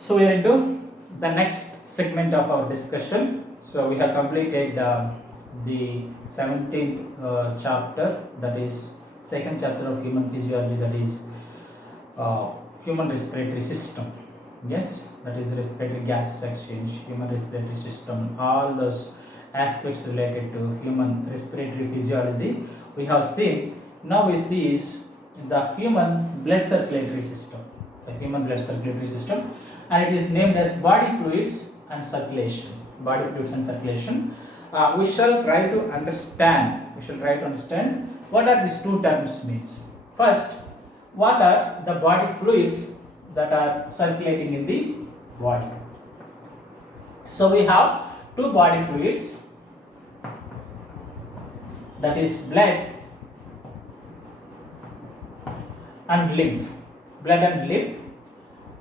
So we are into the next segment of our discussion. So we have completed the 17th chapter, that is second chapter of human physiology, that is human respiratory system. Yes, that is respiratory gases exchange, human respiratory system, all those aspects related to human respiratory physiology we have seen. Now we see is the human blood circulatory system. The human blood circulatory system, and it is named as body fluids and circulation. Body fluids and circulation. We shall try to understand. We shall try to understand what are these two terms means. First, what are the body fluids that are circulating in the body? So we have two body fluids, that is blood and lymph. Blood and lymph.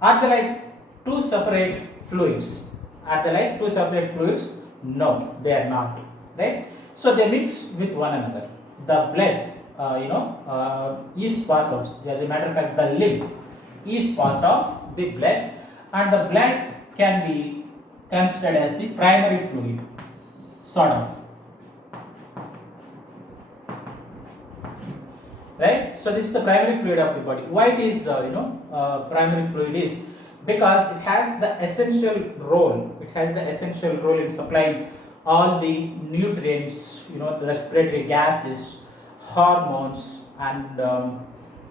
Are they like two separate fluids? Are they like two separate fluids? No, they are not. Right? So they mix with one another. The blood, is part of. As a matter of fact, the lymph is part of the blood, and the blood can be considered as the primary fluid, sort of. Right? So this is the primary fluid of the body. Why it is primary fluid is because it has the essential role. It has the essential role in supplying all the nutrients, the respiratory gases, hormones, and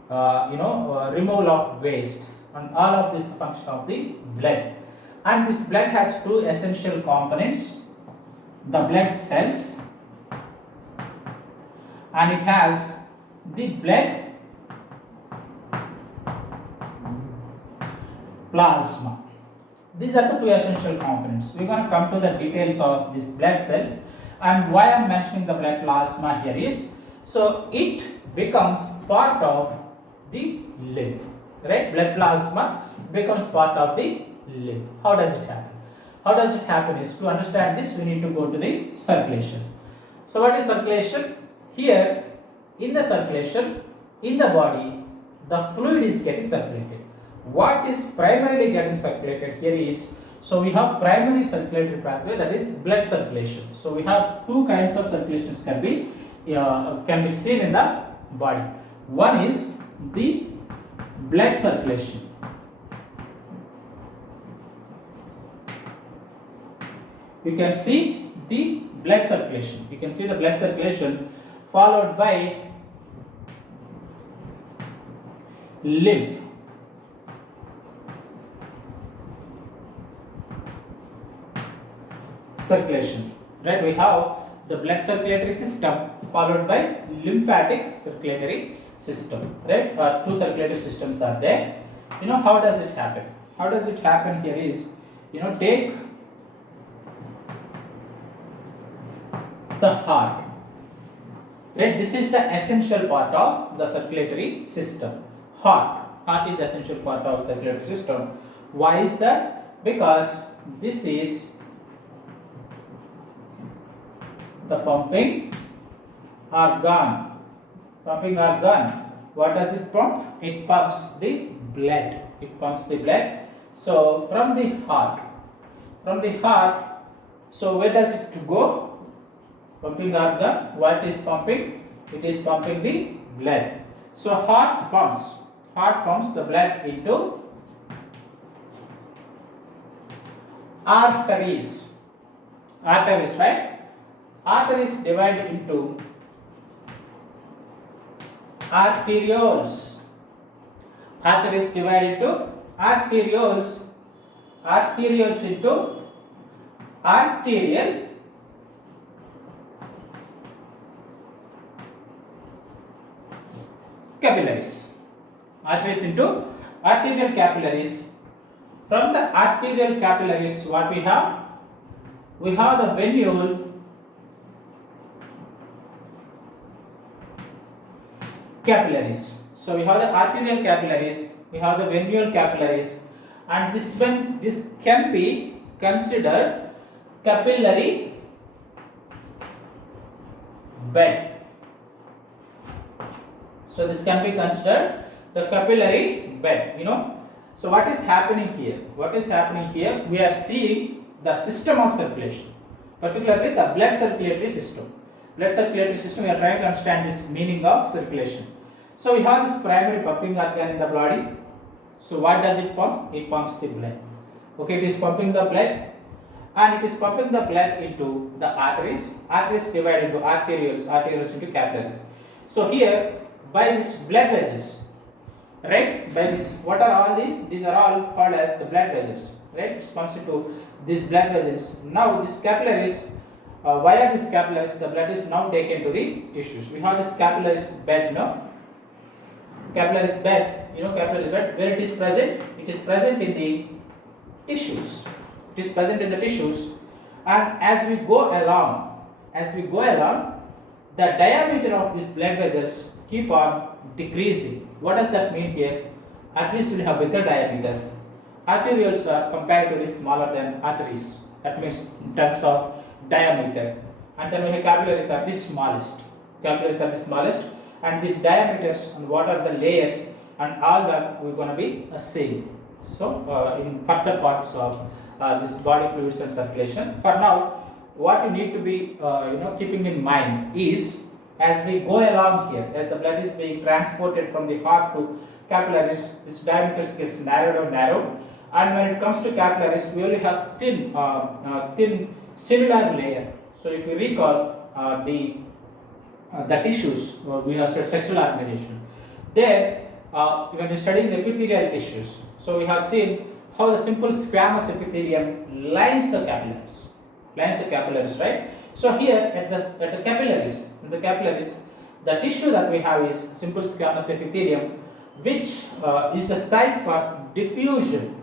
removal of wastes, and all of this function of the blood. And this blood has two essential components: the blood cells, and it has the blood plasma. These are the two essential components. We're going to come to the details of these blood cells, and why I'm mentioning the blood plasma here is, so it becomes part of the lymph. Right? Blood plasma becomes part of the lymph. How does it happen? How does it happen is, to understand this we need to go to the circulation. So what is circulation? Here in the circulation, in the body, the fluid is getting circulated. What is primarily getting circulated here is, so we have primary circulatory pathway, that is blood circulation. So we have two kinds of circulations can be seen in the body. One is the blood circulation. You can see the blood circulation. You can see the blood circulation followed by lymph. Circulation. Right? We have the blood circulatory system followed by lymphatic circulatory system. Right? Two circulatory systems are there. How does it happen? How does it happen here is, take the heart. Right? This is the essential part of the circulatory system. Heart is the essential part of circulatory system. Why is that? Because this is the pumping organ. Pumping organ. What does it pump? It pumps the blood. It pumps the blood. So from the heart, so where does it go? Pumping organ, what is pumping? It is pumping the blood. So heart pumps the blood into arteries. Right? Arteries divide into arterioles. Arteries divide into arterioles. Arterioles into arterial capillaries. Arteries into arterial capillaries. From the arterial capillaries, what we have? We have the venule capillaries. So we have the arterial capillaries, we have the venule capillaries, and this can be considered capillary bed. So this can be considered the capillary bed. So what is happening here? What is happening here? We are seeing the system of circulation, particularly the blood circulatory system. Blood circulatory system, we are trying to understand this meaning of circulation. So we have this primary pumping organ in the body. So what does it pump? It pumps the blood. Okay, it is pumping the blood, and it is pumping the blood into the arteries. Arteries divide into arterioles, arterioles into capillaries. So here, by this blood vessels, right, by this, what are all these? These are all called as the blood vessels, right? It pumps into these blood vessels. Now this capillaries, via these capillaries, the blood is now taken to the tissues. We have this capillaries bed, no? Capillaries bed, capillaries bed, where it is present? It is present in the tissues. It is present in the tissues, and as we go along, the diameter of these blood vessels keep on decreasing. What does that mean here? Arteries will have bigger diameter. Arterioles are comparatively smaller than arteries. That means in terms of diameter. And then we have capillaries are the smallest. Capillaries are the smallest, and these diameters and what are the layers and all that we're going to be seeing. So in further parts of this body fluids and circulation. For now, what you need to be keeping in mind is, as we go along here, as the blood is being transported from the heart to capillaries, this diameter gets narrowed, and when it comes to capillaries, we only have thin cellular layer. So if you recall the tissues, we have sexual organization. There, when you study the epithelial tissues, so we have seen how the simple squamous epithelium lines the capillaries, right? So here at the capillaries, the tissue that we have is simple squamous epithelium, which is the site for diffusion.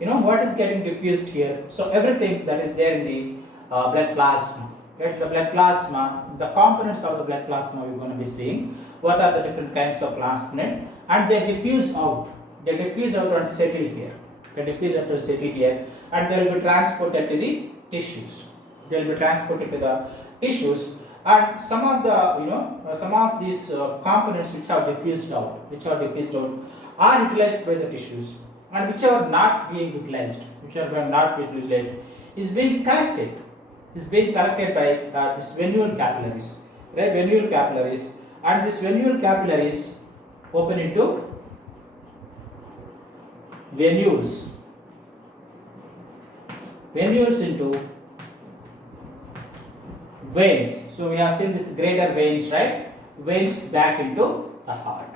What is getting diffused here? So everything that is there in the blood plasma, right? The blood plasma, the components of the blood plasma we're going to be seeing. What are the different kinds of plasmid, and they diffuse out. And settle here. And they will be transported to the tissues. And some of these components which are diffused out, are utilized by the tissues, and which are not being utilized, is being collected by this venule capillaries, right? Venule capillaries, and this venule capillaries open into venules into veins. So we have seen this greater veins, right? Veins back into the heart.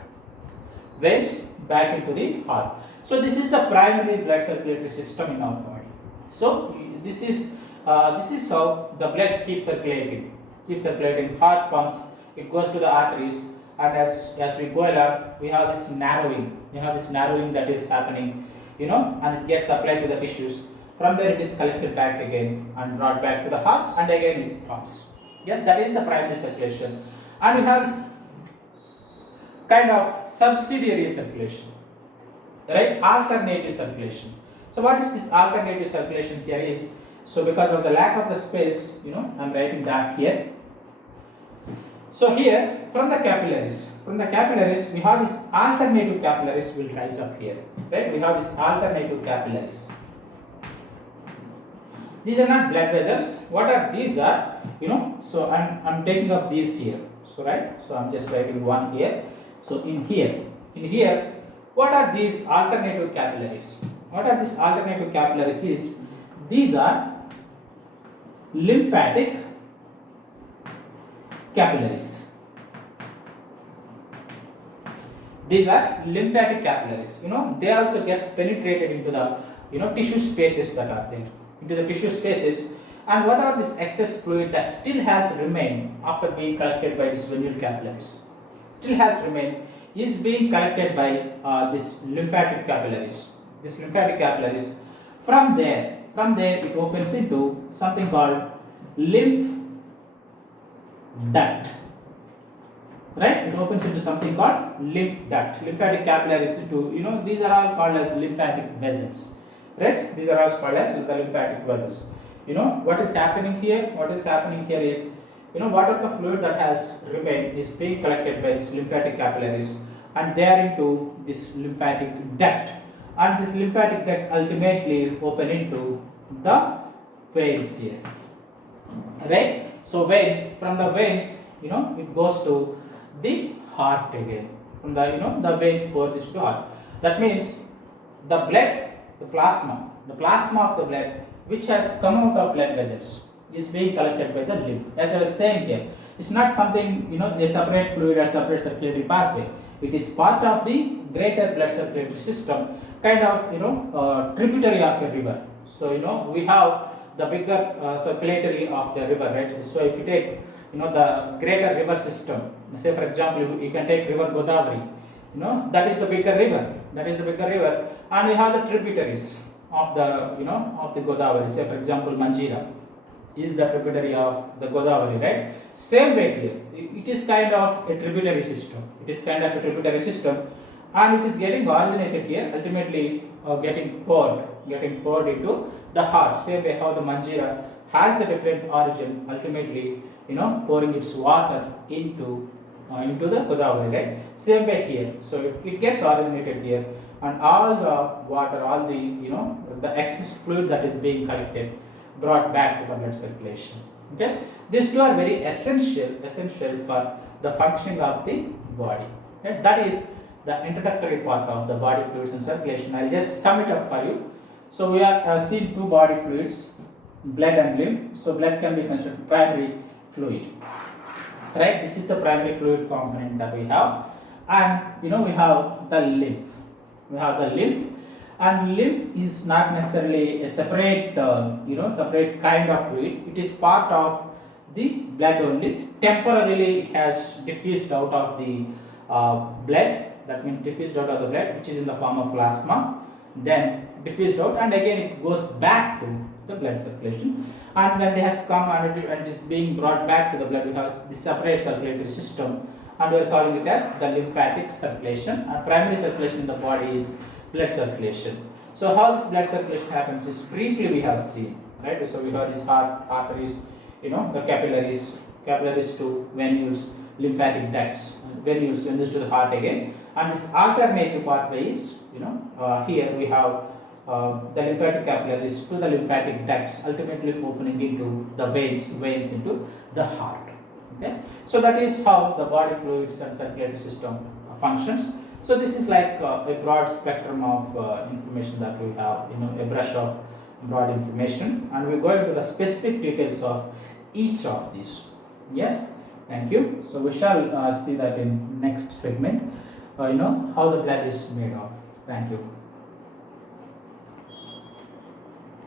So this is the primary blood circulatory system in our body. So this is how the blood keeps circulating. Heart pumps, it goes to the arteries, and as we go along, we have this narrowing. That is happening, and it gets supplied to the tissues. From there, it is collected back again and brought back to the heart, and again it pumps. Yes, that is the primary circulation. And we have this kind of subsidiary circulation, right? Alternative circulation. So what is this alternative circulation here is, so because of the lack of the space, I'm writing that here. So here, from the capillaries, we have this alternative capillaries will rise up here, right? We have this alternative capillaries. These are not blood vessels. What are these are, so I'm taking up these here. So right, so I'm just writing one here. So in here, what are these alternative capillaries? Is, these are lymphatic capillaries. They also gets penetrated into the tissue spaces that are there, and what are this excess fluid that still has remained after being collected by these venule capillaries? Is being collected by this lymphatic capillaries. From there it opens into something called lymph duct. Right? It opens into something called lymph duct. Lymphatic capillaries into, these are all called as lymphatic vessels. Right? These are all called as the lymphatic vessels. What is happening here? Is, whatever the fluid that has remained is being collected by these lymphatic capillaries, and they are into this lymphatic duct, and this lymphatic duct ultimately open into the veins here, right? So veins, from the veins, it goes to the heart again. From the the veins pour this to heart. That means the blood, the plasma of the blood which has come out of blood vessels is being collected by the lymph. As I was saying here, it's not something a separate fluid or separate circulatory pathway. It is part of the greater blood circulatory system, kind of tributary of a river. So we have the bigger circulatory of the river, right? So if you take the greater river system, say for example you can take river Godavari, that is the bigger river, and we have the tributaries of the of the Godavari. Say for example Manjira is the tributary of the Godavari, right? Same way here, it is kind of a tributary system. And it is getting originated here, ultimately getting poured into the heart. Same way how the Manjira has the different origin, ultimately pouring its water into the Godavari, right? Same way here. So it gets originated here, and all the water, all the excess fluid that is being collected, brought back to the blood circulation. Okay, these two are very essential for the functioning of the body. Okay? That is the introductory part of the body fluids and circulation. I'll just sum it up for you. So we are seeing two body fluids, blood and lymph. So blood can be considered primary fluid, right? This is the primary fluid component that we have, and we have the lymph. And lymph is not necessarily a separate separate kind of fluid. It is part of the blood only. Temporarily it has diffused out of the blood. That means diffused out of the blood, which is in the form of plasma, then diffused out, and again it goes back to the blood circulation. And when it has come and it is being brought back to the blood, we have the separate circulatory system, and we are calling it as the lymphatic circulation. And primary circulation in the body is blood circulation. So how this blood circulation happens is briefly we have seen, right? So we have these heart arteries, the capillaries to venules, lymphatic ducts, venules to the heart again, and this alternative pathway is here we have the lymphatic capillaries to the lymphatic ducts, ultimately opening into the veins into the heart. Okay, so that is how the body fluids and circulatory system functions. So this is like a broad spectrum of information that we have, a brush of broad information, and we go into the specific details of each of these. Yes, thank you. So we shall see that in next segment. How the blood is made of. Thank you.